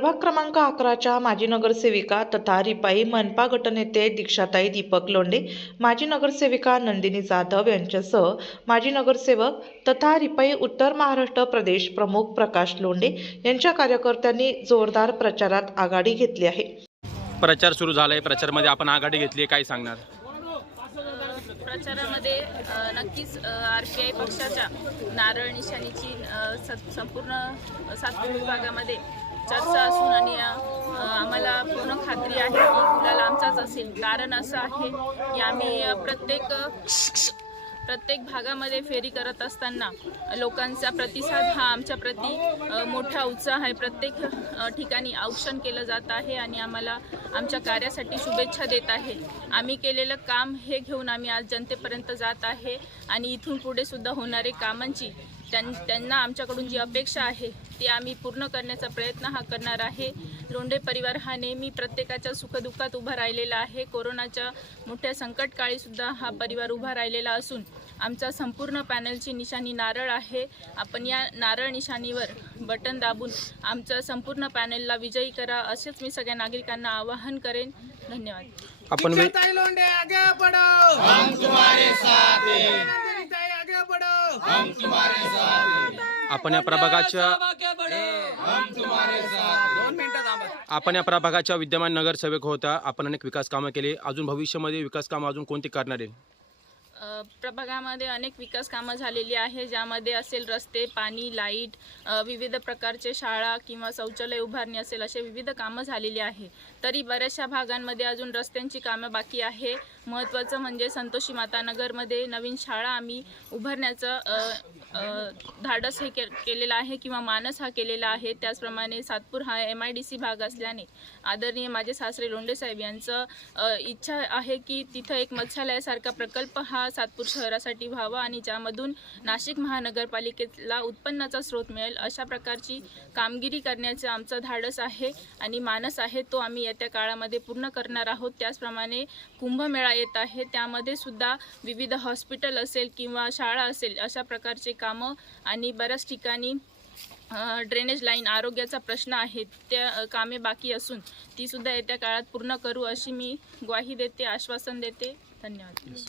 प्रभाग क्रमांक 11च्या माजी नगरसेविका तथा रिपाई मनपा गटनेते दीक्षाताई दीपक लोंढे, माजी नगरसेविका नंदिनी जाधव यांच्यासह माजी नगरसेवक तथा रिपाई उत्तर महाराष्ट्र प्रदेश प्रमुख प्रकाश लोंढे यांच्या कार्यकर्त्यांनी जोरदार प्रचारात आघाडी घेतली आहे। प्रचार सुरू झालाय, प्रचारामध्ये आपण आघाडी घेतली, काय सांगणार? प्रचारामध्ये नक्कीच RPI पक्षाच्या नारळ निशाणीची संपूर्ण सातपूर विभागामध्ये चर्चा असून आणि आम्हाला पूर्ण खात्री आहे की गुलाल आमचाच असेल। कारण असं आहे की आम्ही प्रत्येक भागामध्ये फेरी करत असताना लोकांचा प्रतिसाद हा आमच्या प्रति मोठा उत्साह आहे। प्रत्येक ठिकाणी औक्षण केलं जात आहे आणि आम्हाला आमच्या कार्यासाठी शुभेच्छा देत आहे। आम्ही केलेलं काम हे घेऊन आम्ही आज जनतेपर्यंत जात आहे आणि इथून पुढे सुद्धा होणारे कामांची त्यांना आमच्याकडून जी अपेक्षा आहे ती आम्ही पूर्ण करण्याचा प्रयत्न हा करणार आहे। लोंढे परिवार हा नेहमी प्रत्येकाच्या सुखदुःखात उभा राहिलेला आहे। कोरोनाच्या मोठ्या संकटकाळी सुद्धा हा परिवार उभा राहिलेला असून आमचा संपूर्ण पॅनलची निशाणी नारळ आहे। आपण या नारळ निशाणीवर बटन दाबून आमच्या संपूर्ण पॅनलला विजयी करा, असेच मी सगळ्या नागरिकांना आवाहन करेन। धन्यवाद। आपण या प्रभागाच्या विद्यमान नगरसेवक होता। आपण अनेक विकास कामं केली, अजून भविष्यामध्ये विकास कामं अजून कोणती करणार आहे? प्रभागामध्ये अनेक विकास कामं झालेली आहे, ज्यामध्ये असेल रस्ते, पाणी, लाईट, विविध प्रकारचे शाळा किंवा शौचालय उभारणी असेल, असे विविध कामं झालेली आहे। तरी बऱ्याचशा भागांमध्ये अजून रस्त्यांची कामं बाकी आहे। महत्त्वाचं म्हणजे संतोषी माता नगरमध्ये नवीन शाळा आम्ही उभारण्याचं धाडस हे केलेलं आहे किंवा मानस हा केलेला आहे। त्याचप्रमाणे सातपूर हा MIDC भाग असल्याने आदरणीय माझे सासरे लोंढे साहेब यांचं इच्छा आहे की तिथं एक मत्स्यालयासारखा प्रकल्प हा सातपूर शहरासाठी व्हावा आणि ज्यामधून नाशिक महानगरपालिकेला उत्पन्नाचा स्रोत मिळेल, अशा प्रकारची कामगिरी करण्याचं आमचं धाडस आहे आणि मानस आहे तो आम्ही येत्या काळामध्ये पूर्ण करणार आहोत। त्याचप्रमाणे कुंभमेळा येत आहे, त्यामध्ये सुद्धा विविध हॉस्पिटल असेल किंवा शाळा असेल अशा प्रकारचे कामं आणि बऱ्याच ठिकाणी ड्रेनेज लाईन, आरोग्याचा प्रश्न आहे, त्या कामे बाकी असून ती सुद्धा येत्या काळात पूर्ण करू अशी मी ग्वाही देते, आश्वासन देते। धन्यवाद।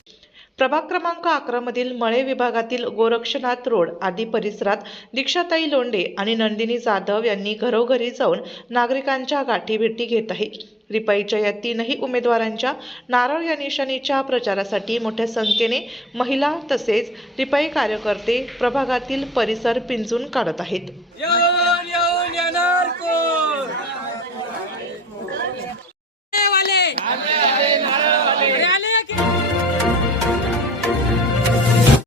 प्रभाग क्रमांक 11 मधील मळे विभागातील गोरक्षनाथ रोड आदी परिसरात दीक्षाताई लोंढे आणि नंदिनी जाधव यांनी घरोघरी जाऊन नागरिकांच्या गाठीभेटी घेत आहे। रिपाईच्या या तीनही उमेदवारांच्या नारळ या निशाणीच्या प्रचारासाठी मोठ्या संख्येने महिला तसेच रिपाई कार्यकर्ते प्रभागातील परिसर पिंजून काढत आहेत।